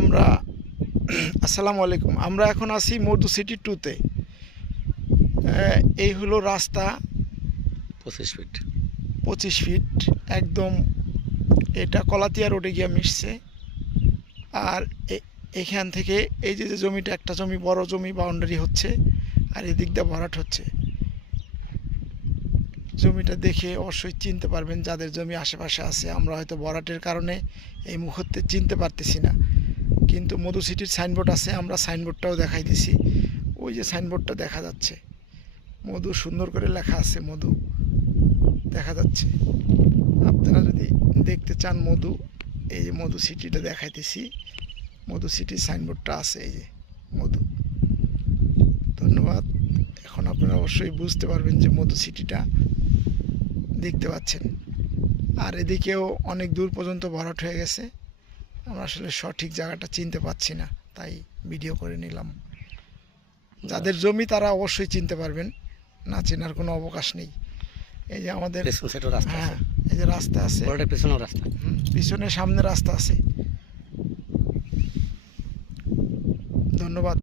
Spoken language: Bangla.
আমরা আসসালামু আলাইকুম। আমরা এখন আছি মধু সিটি 2-তে। এই হলো রাস্তা 25 ফিট। 25 ফিট একদম। এটা কলাতিয়া রোডে গিয়ে মিশছে। আর এখান থেকে এই যে জমিটা, একটা জমি বড় জমি বাউন্ডারি হচ্ছে, আর এদিক দিয়ে ভরাট হচ্ছে। জমিটা দেখে অবশ্যই চিনতে পারবেন যাদের জমি আশেপাশে আছে। আমরা হয়তো ভরাটের কারণে এই মুহূর্তে চিনতে পারতেছি না, কিন্তু মধু সিটির সাইনবোর্ড আছে, আমরা সাইনবোর্ডটাও দেখাই দিছি। ওই যে সাইনবোর্ডটা দেখা যাচ্ছে, মধু সুন্দর করে লেখা আছে, মধু দেখা যাচ্ছে। আপনারা যদি দেখতে চান মধু, এই যে মধু সিটিটা দেখাইতেছি, মধু সিটির সাইনবোর্ডটা আছে, এই যে মধু। ধন্যবাদ। এখন আপনারা অবশ্যই বুঝতে পারবেন যে মধু সিটিটা দেখতে পাচ্ছেন। আর এদিকেও অনেক দূর পর্যন্ত ভরাট হয়ে গেছে। আমরা আসলে সঠিক জায়গাটা চিনতে পারছি না, তাই ভিডিও করে নিলাম। যাদের জমি তারা অবশ্যই চিনতে পারবেন, না চেনার কোনো অবকাশ নেই। এই যে আমাদের পেছন সাইডেও রাস্তা আছে। হ্যাঁ, এই যে রাস্তা আছে, বড়টার পেছনেও রাস্তা। পিছনে সামনে রাস্তা আছে। ধন্যবাদ।